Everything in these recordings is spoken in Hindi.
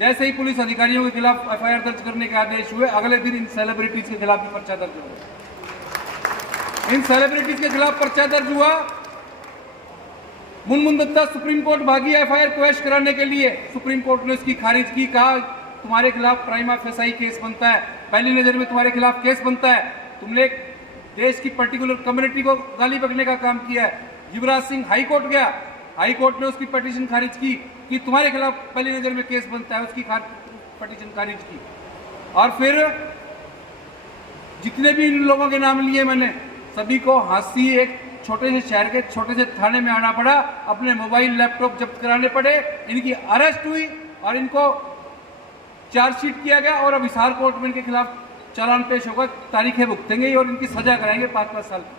जैसे ही पुलिस अधिकारियों के खिलाफ एफआईआर दर्ज करने के आदेश हुए, अगले दिन इन सेलिब्रिटीज के खिलाफ भी पर्चा दर्ज हुआ। इन सेलिब्रिटीज के खिलाफ पर्चा दर्ज हुआ। मुनमुन दत्ता सुप्रीम कोर्ट भागी एफआईआर क्वैश कराने के लिए। सुप्रीम कोर्ट ने उसकी खारिज की, कहा तुम्हारे खिलाफ प्राइमा फेसाई केस बनता है, पहली नजर में तुम्हारे खिलाफ केस बनता है, तुमने देश की पर्टिकुलर कम्युनिटी को गाली बकने का काम किया है। युवराज सिंह हाई कोर्ट गया, हाई कोर्ट ने उसकी पिटीशन खारिज की कि तुम्हारे खिलाफ पहली नजर में केस बनता है, उसकी पिटीशन खारिज की। और फिर जितने भी इन लोगों के नाम लिए मैंने, सभी को हांसी एक छोटे से शहर के छोटे से थाने में आना पड़ा, अपने मोबाइल लैपटॉप जब्त कराने पड़े, इनकी अरेस्ट हुई और इनको चार्जशीट किया गया और अब हिसार कोर्ट में इनके खिलाफ चालान पेश होगा, तारीखें भुगतेंगे और इनकी सजा कराएंगे 5-5 साल की।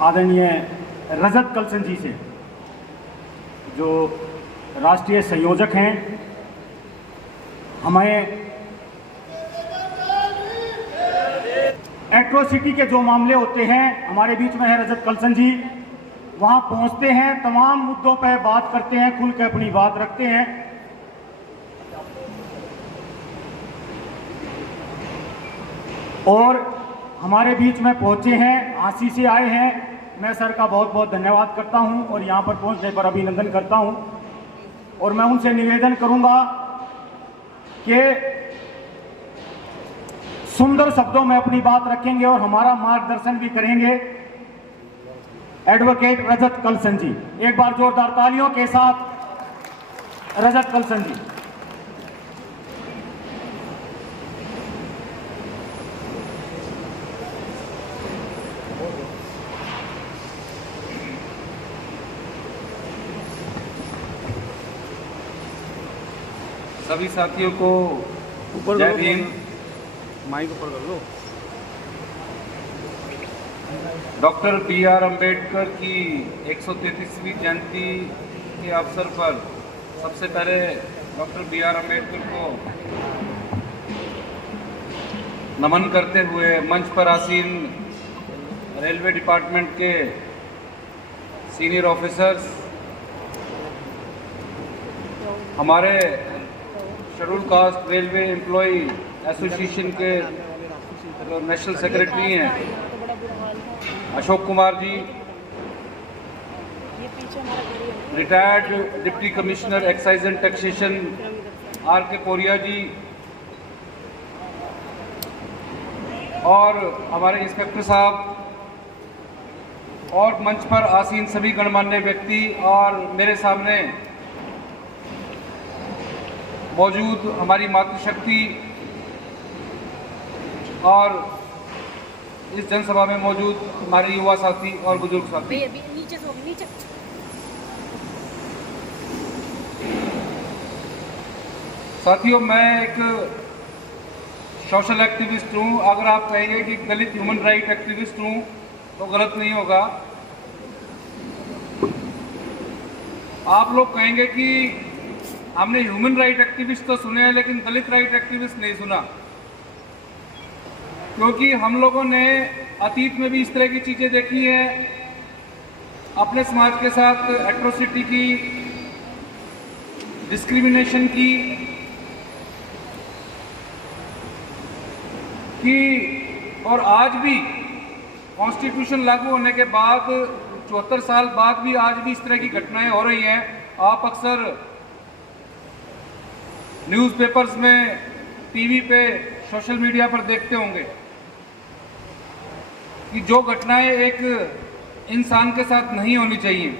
आदरणीय रजत कलसन जी से, जो राष्ट्रीय संयोजक हैं, हमें एट्रोसिटी के जो मामले होते हैं, हमारे बीच में है रजत कलसन जी, वहां पहुंचते हैं, तमाम मुद्दों पर बात करते हैं, खुल के अपनी बात रखते हैं। और हमारे बीच में पहुंचे हैं, हांसी से आए हैं। मैं सर का बहुत बहुत धन्यवाद करता हूं और यहां पर पहुंचने पर अभिनंदन करता हूं। और मैं उनसे निवेदन करूंगा कि सुंदर शब्दों में अपनी बात रखेंगे और हमारा मार्गदर्शन भी करेंगे एडवोकेट रजत कलसन जी। एक बार जोरदार तालियों के साथ रजत कलसन जी। सभी साथियों को जय भीम। माइक ऊपर कर लो। Doctor B.R. अम्बेडकर की 133वीं जयंती के अवसर पर सबसे पहले डॉक्टर B.R. अम्बेडकर को नमन करते हुए मंच पर आसीन रेलवे डिपार्टमेंट के सीनियर ऑफिसर्स, हमारे schedule caste railway employ association के जो नेशनल सेक्रेटरी हैं Ashok Kumar ji, retired deputy commissioner excise and taxation R.K. Koria ji, और हमारे इंस्पेक्टर साहब, और मंच पर आसीन सभी गणमान्य व्यक्ति, और मेरे सामने मौजूद हमारी मातृशक्ति और इस जनसभा में मौजूद हमारे युवा साथी और बुजुर्ग साथी। नीचे। साथियों, मैं एक सोशल एक्टिविस्ट हूँ। अगर आप कहेंगे कि दलित ह्यूमन राइट एक्टिविस्ट हूँ तो गलत नहीं होगा। आप लोग कहेंगे कि हमने ह्यूमन राइट एक्टिविस्ट तो सुने हैं लेकिन दलित राइट एक्टिविस्ट नहीं सुना, क्योंकि हम लोगों ने अतीत में भी इस तरह की चीज़ें देखी हैं। अपने समाज के साथ एट्रोसिटी की, डिस्क्रिमिनेशन की और आज भी कॉन्स्टिट्यूशन लागू होने के बाद 74 साल बाद भी आज भी इस तरह की घटनाएं हो रही हैं। आप अक्सर न्यूज़पेपर्स में, टीवी पे, सोशल मीडिया पर देखते होंगे कि जो घटनाएं एक इंसान के साथ नहीं होनी चाहिए।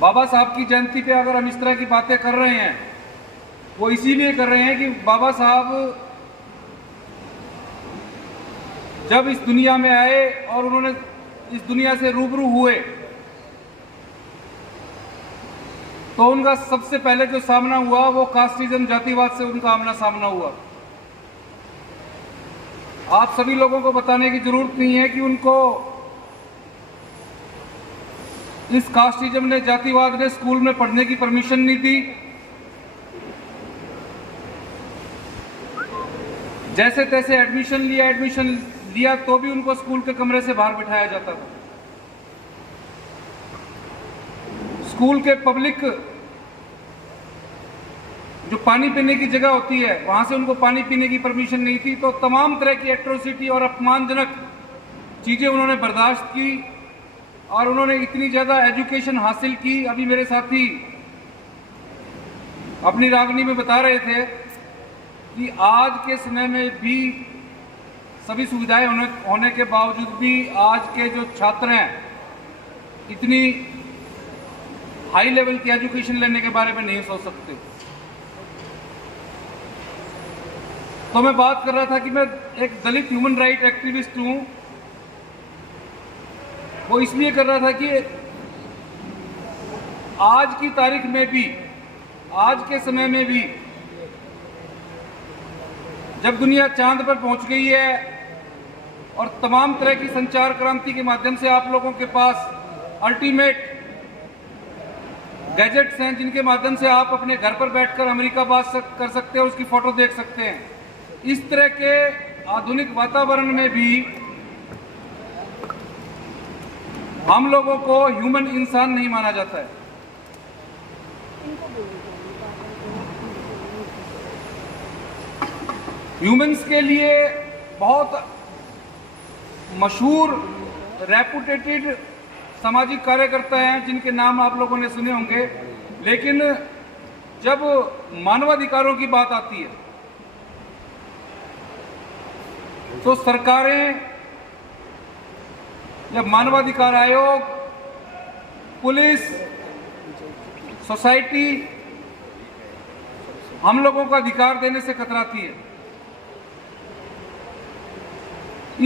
बाबा साहब की जयंती पे अगर हम इस तरह की बातें कर रहे हैं, वो इसीलिए कर रहे हैं कि बाबा साहब जब इस दुनिया में आए और उन्होंने इस दुनिया से रूबरू हुए तो उनका सबसे पहले जो सामना हुआ वो कास्टिज्म, जातिवाद से उनका आमना सामना हुआ। आप सभी लोगों को बताने की जरूरत नहीं है कि उनको इस कास्टिज्म ने, जातिवाद ने स्कूल में पढ़ने की परमिशन नहीं दी। जैसे तैसे एडमिशन लिया तो भी उनको स्कूल के कमरे से बाहर बिठाया जाता था। स्कूल के पब्लिक जो पानी पीने की जगह होती है, वहां से उनको पानी पीने की परमिशन नहीं थी। तो तमाम तरह की एट्रोसिटी और अपमानजनक चीजें उन्होंने बर्दाश्त की और उन्होंने इतनी ज्यादा एजुकेशन हासिल की। अभी मेरे साथी अपनी रागनी में बता रहे थे कि आज के समय में भी सभी सुविधाएं होने के बावजूद भी आज के जो छात्र हैं इतनी हाई लेवल की एजुकेशन लेने के बारे में नहीं सोच सकते। तो मैं बात कर रहा था कि मैं एक दलित ह्यूमन राइट एक्टिविस्ट हूं। वो इसलिए कर रहा था कि आज की तारीख में भी, आज के समय में भी, जब दुनिया चांद पर पहुंच गई है और तमाम तरह की संचार क्रांति के माध्यम से आप लोगों के पास अल्टीमेट गैजेट्स हैं जिनके माध्यम से आप अपने घर पर बैठकर अमेरिका बात कर सकते हैं, उसकी फोटो देख सकते हैं। इस तरह के आधुनिक वातावरण में भी हम लोगों को ह्यूमन इंसान नहीं माना जाता है। ह्यूमंस के लिए बहुत मशहूर रेपुटेटेड सामाजिक कार्यकर्ता हैं जिनके नाम आप लोगों ने सुने होंगे, लेकिन जब मानवाधिकारों की बात आती है तो सरकारें या मानवाधिकार आयोग, पुलिस, सोसाइटी हम लोगों को अधिकार देने से कतराती है।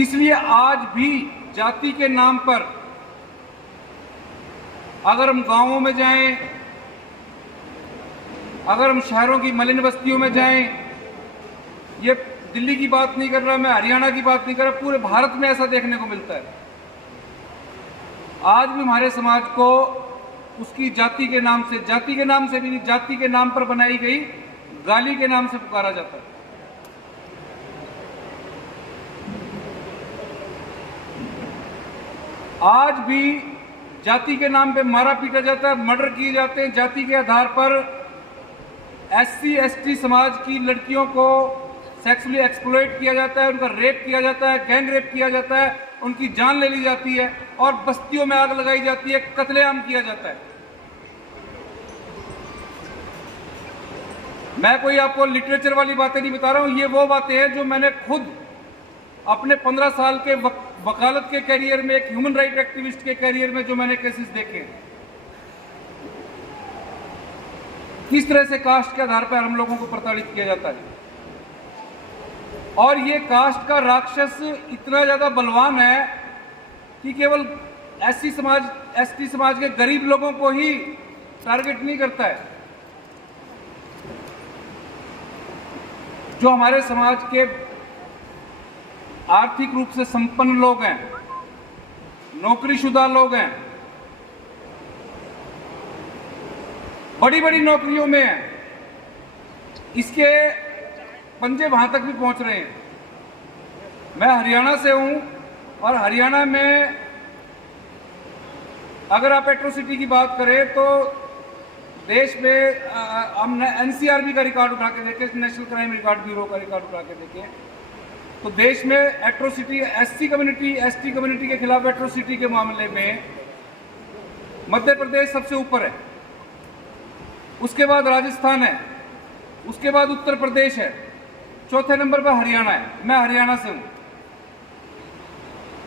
इसलिए आज भी जाति के नाम पर अगर हम गांवों में जाएं, अगर हम शहरों की मलिन बस्तियों में जाएं, ये दिल्ली की बात नहीं कर रहा मैं, हरियाणा की बात नहीं कर रहा, पूरे भारत में ऐसा देखने को मिलता है। आज भी हमारे समाज को उसकी जाति के नाम से भी नहीं, जाति के नाम पर बनाई गई गाली के नाम से पुकारा जाता है। आज भी जाति के नाम पे मारा पीटा जाता है, मर्डर किए जाते हैं। जाति के आधार पर SC ST समाज की लड़कियों को सेक्सुअली एक्सप्लॉइट किया जाता है, उनका रेप किया जाता है, गैंग रेप किया जाता है, उनकी जान ले ली जाती है और बस्तियों में आग लगाई जाती है, कत्लेआम किया जाता है। मैं कोई आपको लिटरेचर वाली बातें नहीं बता रहा हूं, ये वो बातें हैं जो मैंने खुद अपने 15 साल के वकालत के कैरियर में, एक ह्यूमन राइट एक्टिविस्ट के कैरियर में जो मैंने केसेस देखे, किस तरह से कास्ट के आधार पर हम लोगों को प्रताड़ित किया जाता है। और ये कास्ट का राक्षस इतना ज्यादा बलवान है कि केवल SC समाज, ST समाज के गरीब लोगों को ही टारगेट नहीं करता है। जो हमारे समाज के आर्थिक रूप से संपन्न लोग हैं, नौकरीशुदा लोग हैं, बड़ी बड़ी नौकरियों में हैं, इसके पंजे वहां तक भी पहुंच रहे हैं। मैं हरियाणा से हूं और हरियाणा में अगर आप एट्रोसिटी की बात करें तो देश में हमने NCRB का रिकॉर्ड उठा के देखे, नेशनल क्राइम रिकॉर्ड ब्यूरो का रिकॉर्ड उठा के देखे, तो देश में atrocity SC community, ST community के खिलाफ एट्रोसिटी के मामले में मध्य प्रदेश सबसे ऊपर है, उसके बाद राजस्थान है, उसके बाद उत्तर प्रदेश है, चौथे नंबर पर हरियाणा है। मैं हरियाणा से हूं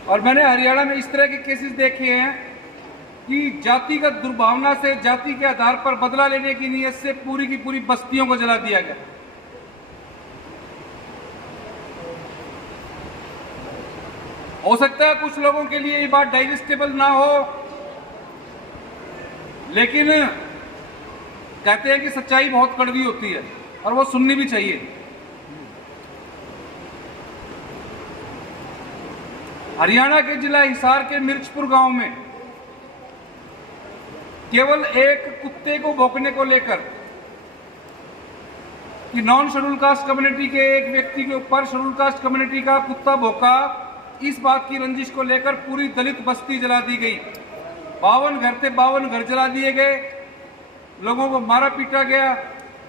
और मैंने हरियाणा में इस तरह के केसेस देखे हैं कि जातिगत दुर्भावना से, जाति के आधार पर बदला लेने की नीयत से पूरी की पूरी बस्तियों को जला दिया गया। हो सकता है कुछ लोगों के लिए ये बात डाइजेस्टेबल ना हो, लेकिन कहते हैं कि सच्चाई बहुत कड़वी होती है और वो सुननी भी चाहिए। हरियाणा के जिला हिसार के मिर्चपुर गांव में केवल एक कुत्ते को भौंकने को लेकर कि नॉन शेड्यूल कास्ट कम्युनिटी के एक व्यक्ति के ऊपर शेड्यूल कास्ट कम्युनिटी का कुत्ता भौंका, इस बात की रंजिश को लेकर पूरी दलित बस्ती जला दी गई। 52 घर थे, 52 घर जला दिए गए, लोगों को मारा पीटा गया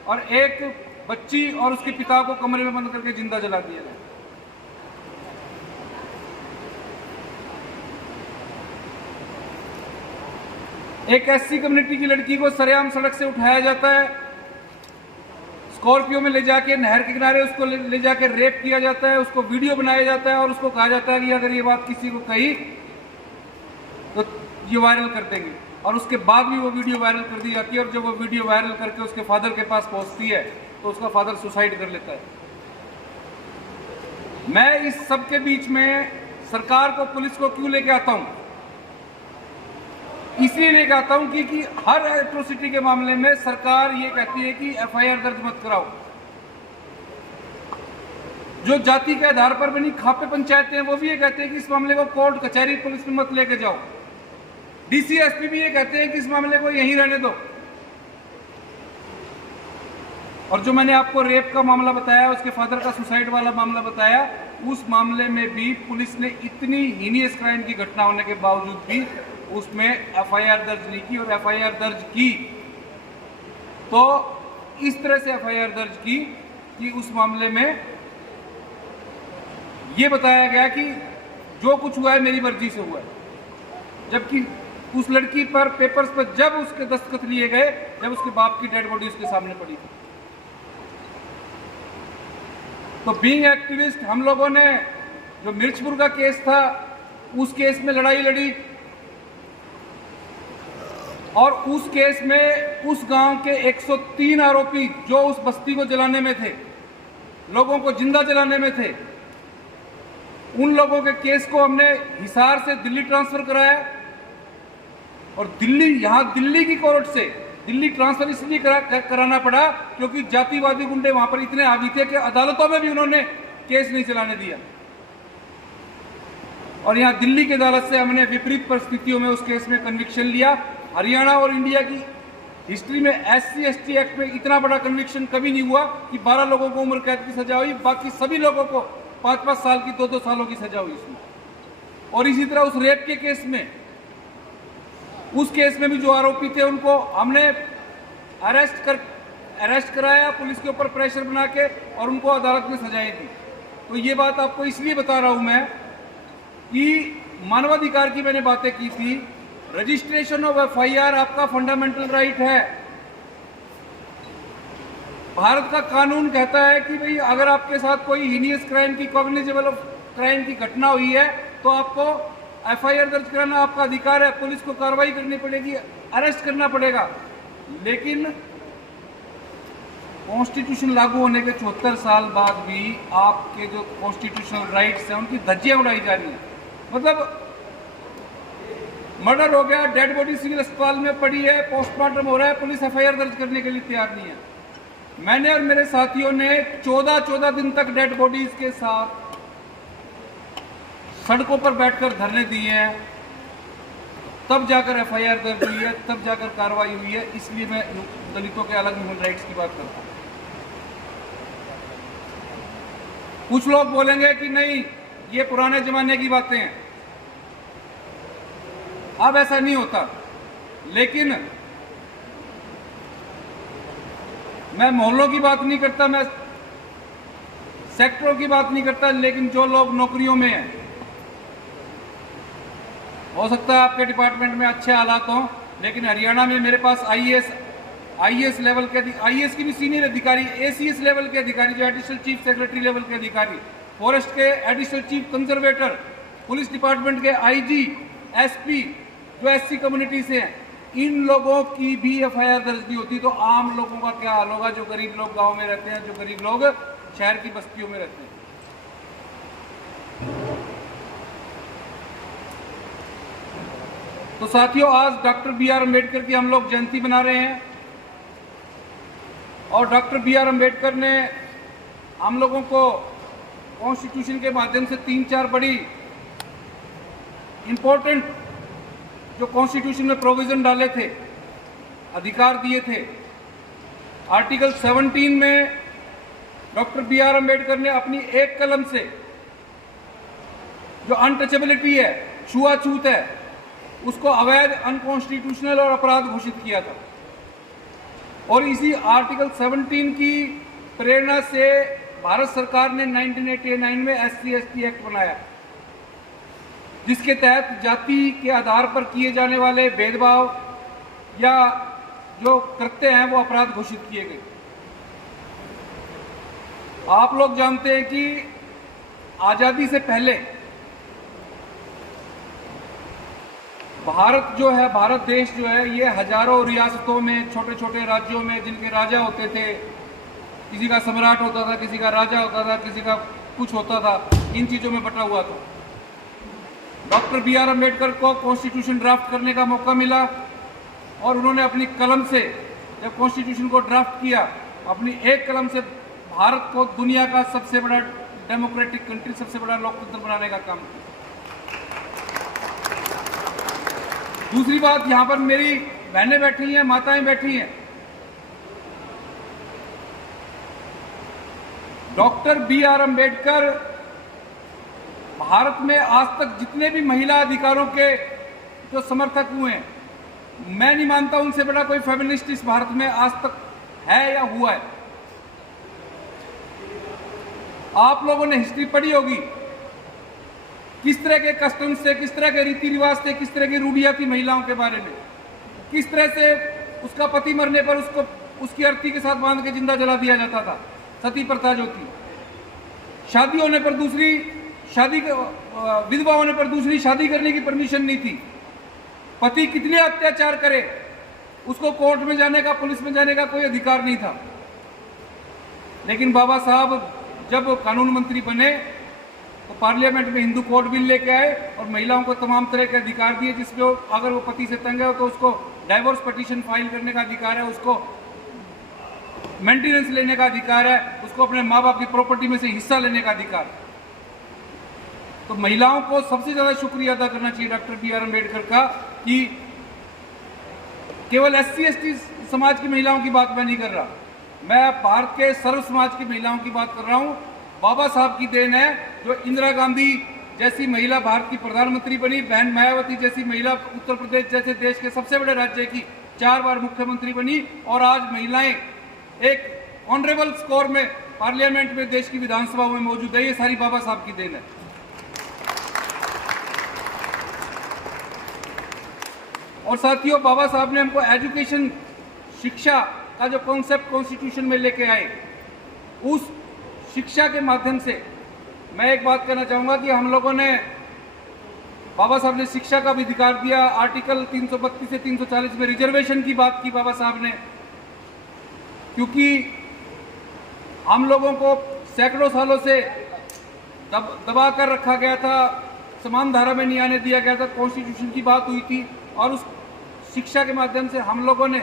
और एक बच्ची और उसके पिता को कमरे में बंद करके जिंदा जला दिया गया। एक एससी कम्युनिटी की लड़की को सरेआम सड़क से उठाया जाता है, स्कॉर्पियो में ले जाके नहर के किनारे उसको ले जाके रेप किया जाता है, उसको वीडियो बनाया जाता है और उसको कहा जाता है कि अगर ये बात किसी को कही तो ये वायरल कर देंगे। और उसके बाद भी वो वीडियो वायरल कर दी जाती है और जब वो वीडियो वायरल करके उसके फादर के पास पहुंचती है तो उसका फादर सुसाइड कर लेता है। मैं इस सब के बीच में सरकार को, पुलिस को क्यों लेके आता हूं? इसलिए लेके आता हूं कि हर एट्रोसिटी के मामले में सरकार ये कहती है कि एफआईआर दर्ज मत कराओ। जो जाति के आधार पर बनी खापे पंचायतें हैं वो भी ये कहते हैं कि इस मामले को कोर्ट कचहरी पुलिस में मत लेके जाओ। डीसी एसपी भी ये कहते हैं कि इस मामले को यहीं रहने दो। और जो मैंने आपको रेप का मामला बताया, उसके फादर का सुसाइड वाला मामला बताया, उस मामले में भी पुलिस ने इतनी हीनियस क्राइम की घटना होने के बावजूद भी उसमें एफआईआर दर्ज नहीं की। और एफआईआर दर्ज की तो इस तरह से एफआईआर दर्ज की कि उस मामले में यह बताया गया कि जो कुछ हुआ है मेरी मर्जी से हुआ है, जबकि उस लड़की पर पेपर्स पर जब उसके दस्तखत लिए गए, जब उसके बाप की डेड बॉडी उसके सामने पड़ी थी। तो बीइंग एक्टिविस्ट हम लोगों ने जो मिर्चपुर का केस था उस केस में लड़ाई लड़ी और उस केस में उस गांव के 103 आरोपी जो उस बस्ती को जलाने में थे, लोगों को जिंदा जलाने में थे, उन लोगों के केस को हमने हिसार से दिल्ली ट्रांसफर कराया। और दिल्ली की कोर्ट से दिल्ली ट्रांसफर इसलिए कराना पड़ा क्योंकि जातिवादी गुंडे वहां पर इतने हावी थे कि अदालतों में भी उन्होंने केस नहीं चलाने दिया। और यहां दिल्ली की अदालत से हमने विपरीत परिस्थितियों में उस केस में कन्विक्शन लिया। हरियाणा और इंडिया की हिस्ट्री में एससी एसटी एक्ट में इतना बड़ा कन्विक्शन कभी नहीं हुआ कि 12 लोगों को उम्र कैद की सजा हुई, बाकी सभी लोगों को 5-5 साल की, 2-2 सालों की सजा हुई इसमें। और इसी तरह उस रेप के केस में, उस केस में भी जो आरोपी थे उनको हमने अरेस्ट कराया, पुलिस के ऊपर प्रेशर बना के, और उनको अदालत में सजाएं दी। तो ये बात आपको इसलिए बता रहा हूं मैं कि मानवाधिकार की मैंने बातें की थी। रजिस्ट्रेशन ऑफ एफआईआर आपका फंडामेंटल राइट है। भारत का कानून कहता है कि भाई अगर आपके साथ कोई हीनियस क्राइम की, कॉग्निजेबल क्राइम की घटना हुई है तो आपको एफआईआर दर्ज कराना आपका अधिकार है, पुलिस को कार्रवाई करनी पड़ेगी, अरेस्ट करना पड़ेगा। लेकिन कॉन्स्टिट्यूशन लागू होने के 74 साल बाद भी आपके जो कॉन्स्टिट्यूशनल राइट्स हैं उनकी धज्जियां उड़ाई जा रही हैं। मतलब मर्डर हो गया, डेड बॉडी सिविल अस्पताल में पड़ी है, पोस्टमार्टम हो रहा है, पुलिस एफआईआर दर्ज करने के लिए तैयार नहीं है। मैंने और मेरे साथियों ने 14 दिन तक डेड बॉडीज के साथ सड़कों पर बैठकर धरने दिए हैं, तब जाकर एफआईआर दर्ज हुई है, तब जाकर कार्रवाई हुई है। इसलिए मैं दलितों के अलग ह्यूमन राइट्स की बात करता हूं। कुछ लोग बोलेंगे कि नहीं ये पुराने जमाने की बातें हैं, अब ऐसा नहीं होता। लेकिन मैं मोहल्लों की बात नहीं करता, मैं सेक्टरों की बात नहीं करता, लेकिन जो लोग नौकरियों में हैं, हो सकता है आपके डिपार्टमेंट में अच्छे हालात हों, लेकिन हरियाणा में मेरे पास आईएएस लेवल के, आईएएस की भी सीनियर अधिकारी, एसीएस लेवल के अधिकारी, जो एडिशनल चीफ सेक्रेटरी लेवल के अधिकारी, फॉरेस्ट के additional chief conservator, police department के आईजी, एसपी, जो एससी कम्युनिटी से हैं, इन लोगों की भी एफआईआर दर्ज नहीं होती। तो आम लोगों का क्या हाल होगा, जो गरीब लोग गांव में रहते हैं, जो गरीब लोग शहर की बस्तियों में रहते हैं। तो साथियों, आज डॉक्टर बी.आर. अम्बेडकर की हम लोग जयंती मना रहे हैं और डॉक्टर बी.आर. अम्बेडकर ने हम लोगों को कॉन्स्टिट्यूशन के माध्यम से 3-4 बड़ी इंपॉर्टेंट जो कॉन्स्टिट्यूशन में प्रोविजन डाले थे, अधिकार दिए थे। आर्टिकल 17 में डॉक्टर B.R. अम्बेडकर ने अपनी एक कलम से जो अनटचेबिलिटी है, छुआछूत है, उसको अवैध, अनकॉन्स्टिट्यूशनल और अपराध घोषित किया था। और इसी आर्टिकल 17 की प्रेरणा से भारत सरकार ने 1989 में SC/ST एक्ट बनाया, जिसके तहत जाति के आधार पर किए जाने वाले भेदभाव या जो कृत्य हैं वो अपराध घोषित किए गए। आप लोग जानते हैं कि आजादी से पहले भारत जो है, भारत देश जो है, ये हजारों रियासतों में, छोटे छोटे राज्यों में, जिनके राजा होते थे, किसी का सम्राट होता था, किसी का राजा होता था, किसी का कुछ होता था, इन चीजों में बटा हुआ था। Doctor B.R. अम्बेडकर को कॉन्स्टिट्यूशन ड्राफ्ट करने का मौका मिला और उन्होंने अपनी कलम से जब कॉन्स्टिट्यूशन को ड्राफ्ट किया, अपनी एक कलम से भारत को दुनिया का सबसे बड़ा डेमोक्रेटिक कंट्री, सबसे बड़ा लोकतंत्र बनाने का काम किया। दूसरी बात, यहां पर मेरी बहनें बैठी हैं, माताएं बैठी हैं। Doctor B.R. अम्बेडकर भारत में आज तक जितने भी महिला अधिकारों के जो समर्थक हुए हैं, मैं नहीं मानता उनसे बड़ा कोई फेमिनिस्ट इस भारत में आज तक है या हुआ है। आप लोगों ने हिस्ट्री पढ़ी होगी, किस तरह के कस्टम्स थे, किस तरह के रीति रिवाज थे, किस तरह की रूढ़ियां थी महिलाओं के बारे में, किस तरह से उसका पति मरने पर उसको उसकी अर्थी के साथ बांध के जिंदा जला दिया जाता था, सती प्रथा जो थी। शादी होने पर दूसरी शादी, विधवा होने पर दूसरी शादी करने की परमिशन नहीं थी। पति कितने अत्याचार करे, उसको कोर्ट में जाने का, पुलिस में जाने का कोई अधिकार नहीं था। लेकिन बाबा साहब जब कानून मंत्री बने तो पार्लियामेंट में हिंदू कोड बिल लेके आए और महिलाओं को तमाम तरह के अधिकार दिए, जिसमें अगर वो पति से तंग है तो उसको डाइवोर्स पिटीशन फाइल करने का अधिकार है, उसको मेंटेनेंस लेने का अधिकार है, उसको अपने माँ बाप की प्रॉपर्टी में से हिस्सा लेने का अधिकार। तो महिलाओं को सबसे ज्यादा शुक्रिया अदा करना चाहिए डॉक्टर B.R. अम्बेडकर का कि केवल SC/ST समाज की महिलाओं की बात मैं नहीं कर रहा, मैं भारत के सर्व समाज की महिलाओं की बात कर रहा हूं। बाबा साहब की देन है जो इंदिरा गांधी जैसी महिला भारत की प्रधानमंत्री बनी, बहन मायावती जैसी महिला उत्तर प्रदेश जैसे देश के सबसे बड़े राज्य की 4 बार मुख्यमंत्री बनी, और आज महिलाएं एक ऑनरेबल स्कोर में पार्लियामेंट में देश की विधानसभा में मौजूद है। ये सारी बाबा साहब की देन है। और साथियों, बाबा साहब ने हमको एजुकेशन, शिक्षा का जो कॉन्सेप्ट कॉन्स्टिट्यूशन में लेके आए, उस शिक्षा के माध्यम से मैं एक बात कहना चाहूंगा कि हम लोगों ने, बाबा साहब ने शिक्षा का भी अधिकार दिया। आर्टिकल 332 से 340 में रिजर्वेशन की बात की बाबा साहब ने, क्योंकि हम लोगों को सैकड़ों सालों से दबा कर रखा गया था, समान धारा में नहीं आने दिया गया था। कॉन्स्टिट्यूशन की बात हुई थी और उस शिक्षा के माध्यम से हम लोगों ने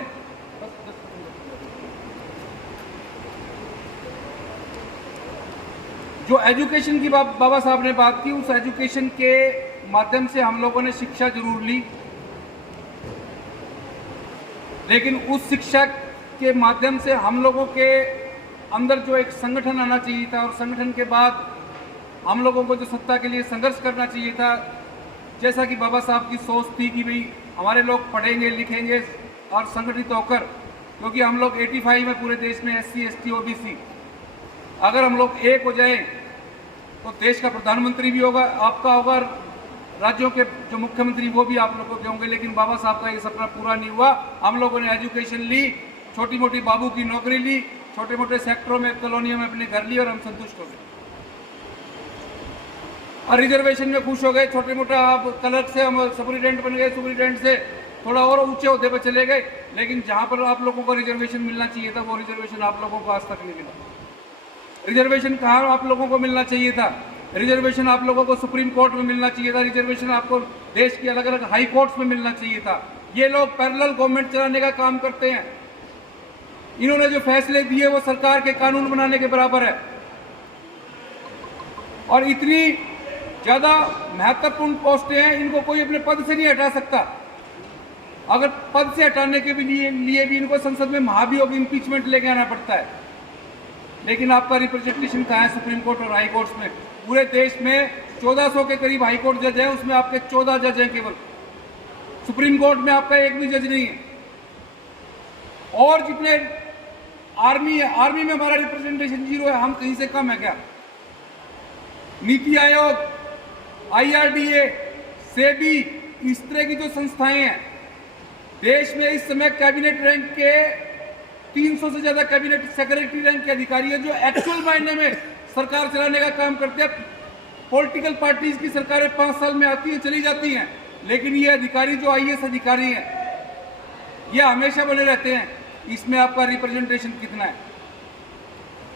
जो एजुकेशन की बाबा साहब ने बात की, उस एजुकेशन के माध्यम से हम लोगों ने शिक्षा जरूर ली, लेकिन उस शिक्षा के माध्यम से हम लोगों के अंदर जो एक संगठन आना चाहिए था, और संगठन के बाद हम लोगों को जो सत्ता के लिए संघर्ष करना चाहिए था, जैसा कि बाबा साहब की सोच थी कि भाई हमारे लोग पढ़ेंगे, लिखेंगे और संगठित होकर, क्योंकि हम लोग 85 में पूरे देश में SC/ST OBC, अगर हम लोग एक हो जाएं तो देश का प्रधानमंत्री भी होगा, आपका होगा, राज्यों के जो मुख्यमंत्री वो भी आप लोगों के होंगे। लेकिन बाबा साहब का ये सपना पूरा नहीं हुआ। हम लोगों ने एजुकेशन ली, छोटी मोटी बाबू की नौकरी ली, छोटे मोटे सेक्टरों में, कॉलोनियों में अपने घर लिए और हम संतुष्ट हो गए और रिजर्वेशन में खुश हो गए। छोटे मोटा आप क्लर्क से हम सुपरिटेंडेंट बन गए, सुपरिटेंडेंट से थोड़ा और ऊंचे ओहदे पर चले गए, लेकिन जहां पर आप लोगों को रिजर्वेशन मिलना चाहिए था वो रिजर्वेशन आप लोगों को आज तक नहीं मिला। रिजर्वेशन कहाँ आप लोगों को मिलना चाहिए था? रिजर्वेशन आप लोगों को सुप्रीम कोर्ट में मिलना चाहिए था। रिजर्वेशन आपको देश की अलग अलग हाई कोर्ट्स में मिलना चाहिए था। ये लोग पैरेलल गवर्नमेंट चलाने का काम करते हैं। इन्होंने जो फैसले दिए वो सरकार के कानून बनाने के बराबर है, और इतनी ज्यादा महत्वपूर्ण पोस्टें हैं, इनको कोई अपने पद से नहीं हटा सकता। अगर पद से हटाने के लिए भी इनको संसद में महाभियोग इम्पीचमेंट लेके आना पड़ता है। लेकिन आपका रिप्रेजेंटेशन कहाँ है सुप्रीम कोर्ट और हाई कोर्ट्स में? पूरे देश में 1400 के करीब हाई कोर्ट जज है, उसमें आपके 14 जज हैं केवल। सुप्रीम कोर्ट में आपका एक भी जज नहीं है। और जितने आर्मी है, आर्मी में हमारा रिप्रेजेंटेशन 0 है। हम कहीं से कम है क्या? नीति आयोग, IRDA, सेबी, इस तरह की जो संस्थाएं हैं देश में इस समय कैबिनेट रैंक के 300 से ज्यादा कैबिनेट सेक्रेटरी रैंक के अधिकारी हैं जो एक्चुअल मायने में सरकार चलाने का काम करते हैं। पॉलिटिकल पार्टीज की सरकारें 5 साल में आती हैं, चली जाती हैं, लेकिन ये अधिकारी जो IAS अधिकारी हैं ये हमेशा बने रहते हैं। इसमें आपका रिप्रेजेंटेशन कितना है?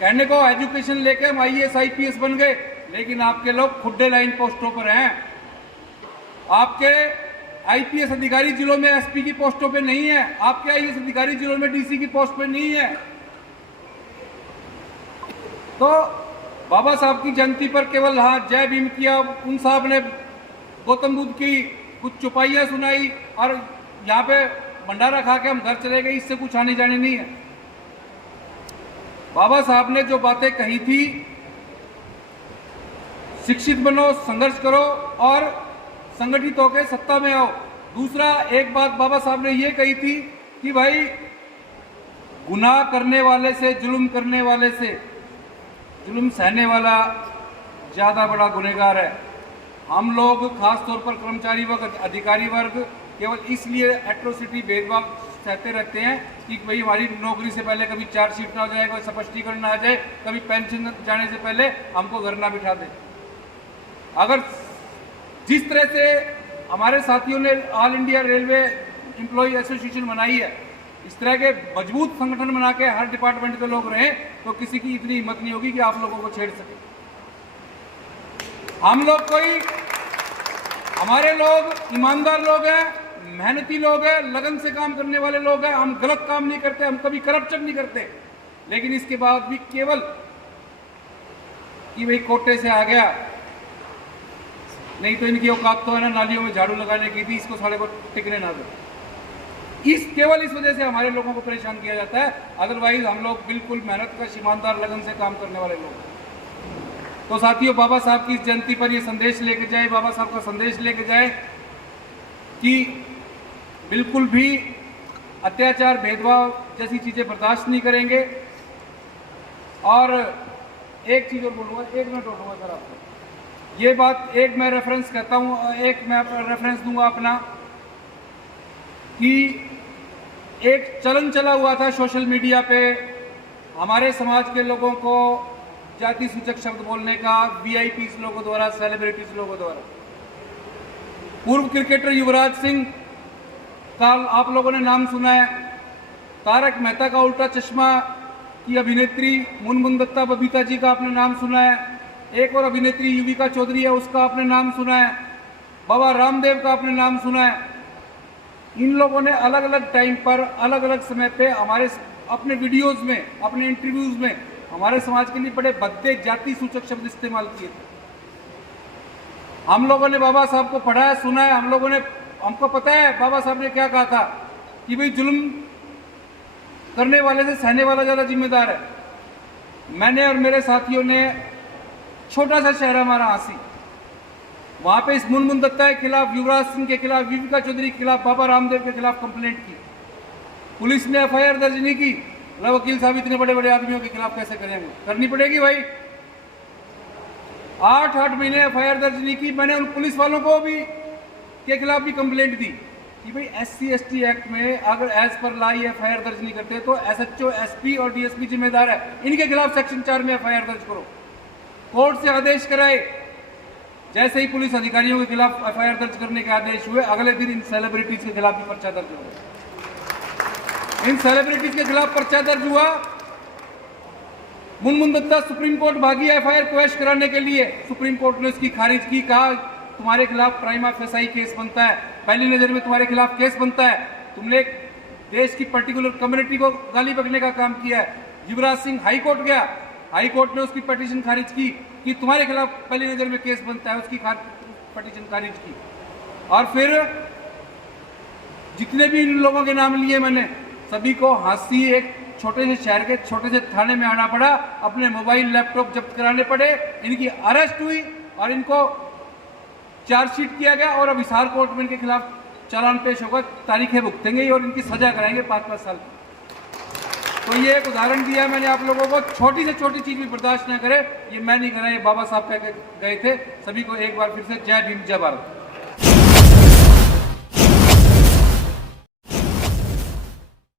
कहने को एजुकेशन लेके हम IAS IPS बन गए, लेकिन आपके लोग खुड्डे लाइन पोस्टों पर हैं। आपके IPS अधिकारी जिलों में SP की पोस्टों पे नहीं है, आपके IAS अधिकारी जिलों में DC की पोस्ट पे नहीं है। तो बाबा साहब की जयंती पर केवल जय भीम किया, उन साहब ने गौतम बुद्ध की कुछ चौपाइयां सुनाई और यहाँ पे भंडारा खा के हम घर चले गए, इससे कुछ आने जाने नहीं है। बाबा साहब ने जो बातें कही थी, शिक्षित बनो, संघर्ष करो और संगठित होकर सत्ता में आओ। दूसरा, एक बात बाबा साहब ने ये कही थी कि भाई गुनाह करने वाले से, जुल्म करने वाले से, जुल्म सहने वाला ज्यादा बड़ा गुनहगार है। हम लोग खासतौर पर कर्मचारी वर्ग, अधिकारी वर्ग केवल इसलिए एट्रोसिटी, भेदभाव सहते रहते हैं कि भाई हमारी नौकरी से पहले कभी चार्जशीट ना हो जाए, कोई स्पष्टीकरण ना आ जाए, कभी पेंशन जाने से पहले हमको घर ना बिठा दे। अगर जिस तरह से हमारे साथियों ने all India railway employ association बनाई है, इस तरह के मजबूत संगठन बना के हर डिपार्टमेंट के लोग रहें, तो किसी की इतनी हिम्मत नहीं होगी कि आप लोगों को छेड़ सके। हम लोग हमारे लोग ईमानदार लोग हैं, मेहनती लोग हैं, लगन से काम करने वाले लोग हैं। हम गलत काम नहीं करते, हम कभी करप्शन नहीं करते। लेकिन इसके बाद भी केवल कि भाई कोटे से आ गया, नहीं तो इनकी औकात तो है ना नालियों में झाड़ू लगाने की थी, इसको साले को टिकने ना दो। केवल इस वजह से हमारे लोगों को परेशान किया जाता है। अदरवाइज हम लोग बिल्कुल मेहनत का, ईमानदार, लगन से काम करने वाले लोग। तो साथियों, बाबा साहब की इस जयंती पर ये संदेश लेके जाए, बाबा साहब का संदेश लेके जाए कि बिल्कुल भी अत्याचार, भेदभाव जैसी चीजें बर्दाश्त नहीं करेंगे। और एक चीज और बोलूँगा, 1 मिनट और दूंगा सर आपको। ये बात एक मैं रेफरेंस कहता हूँ, एक मैं रेफरेंस दूंगा अपना, कि एक चलन चला हुआ था सोशल मीडिया पे हमारे समाज के लोगों को जाति सूचक शब्द बोलने का, VIPs लोगों द्वारा, सेलिब्रिटीज लोगों द्वारा। पूर्व क्रिकेटर युवराज सिंह का आप लोगों ने नाम सुना है, तारक मेहता का उल्टा चश्मा की अभिनेत्री मुनमुन दत्ता बबीता जी का आपने नाम सुना है, एक और अभिनेत्री युविका चौधरी है, उसका आपने नाम सुना है, बाबा रामदेव का आपने नाम सुना है। इन लोगों ने अलग अलग टाइम पर, अलग अलग समय पे हमारे अपने वीडियोस में, अपने इंटरव्यूज में हमारे समाज के लिए बड़े भद्दे जाति सूचक शब्द इस्तेमाल किए थे। हम लोगों ने बाबा साहब को पढ़ा है, सुना है, हमको पता है बाबा साहब ने क्या कहा था कि भाई जुल्म करने वाले से सहने वाला ज्यादा जिम्मेदार है। मैंने और मेरे साथियों ने छोटा सा शहर हमारा आसी, वहां पे इस मुनमुन दत्ता के खिलाफ, युवराज सिंह के खिलाफ, युविका चौधरी के खिलाफ, बाबा रामदेव के खिलाफ कंप्लेंट की। पुलिस ने FIR दर्ज नहीं की। वकील साहब इतने बड़े बड़े आदमियों के खिलाफ कैसे करेंगे? करनी पड़ेगी भाई। 8 महीने FIR दर्ज नहीं की। मैंने उन पुलिस वालों को भी के खिलाफ भी कंप्लेंट दी कि भाई SC ST एक्ट में अगर एज पर ला FIR दर्ज नहीं करते तो SHO, SP और DSP जिम्मेदार है। इनके खिलाफ सेक्शन 4 में FIR दर्ज करो। कोर्ट से आदेश कराए। जैसे ही पुलिस अधिकारियों के खिलाफ FIR दर्ज करने के आदेश हुए, अगले दिन इन सेलिब्रिटीज के खिलाफ भी पर्चा दर्ज हुआ। इन सेलिब्रिटीज के खिलाफ पर्चा दर्ज हुआ। मुनमुन दत्ता सुप्रीम कोर्ट भागी FIR क्वैश कराने के लिए, सुप्रीम कोर्ट ने उसकी खारिज की। कहा तुम्हारे खिलाफ प्राइमा फेसाई केस बनता है, पहली नजर में तुम्हारे खिलाफ केस बनता है। तुमने देश की पर्टिकुलर कम्युनिटी को गाली बकने का काम किया है। युवराज सिंह हाई कोर्ट गया, हाई कोर्ट ने उसकी पिटीशन खारिज की कि तुम्हारे खिलाफ पहली नजर में केस बनता है, उसकी पिटीशन खारिज की। और फिर जितने भी इन लोगों के नाम लिए मैंने, सभी को हांसी एक छोटे से शहर के छोटे से थाने में आना पड़ा, अपने मोबाइल लैपटॉप जब्त कराने पड़े, इनकी अरेस्ट हुई और इनको चार्जशीट किया गया और अब हिसार कोर्ट में इनके खिलाफ चालान पेश होगा, तारीखें भुगतेंगे और इनकी सजा कराएंगे 5-5 साल की। तो ये एक उदाहरण दिया मैंने आप लोगों को, छोटी से छोटी चीज भी बर्दाश्त ना करे, ये मैं नहीं कर रहा, ये बाबा साहब कह के गए थे। सभी को एक बार फिर से जय भीम जय भारत।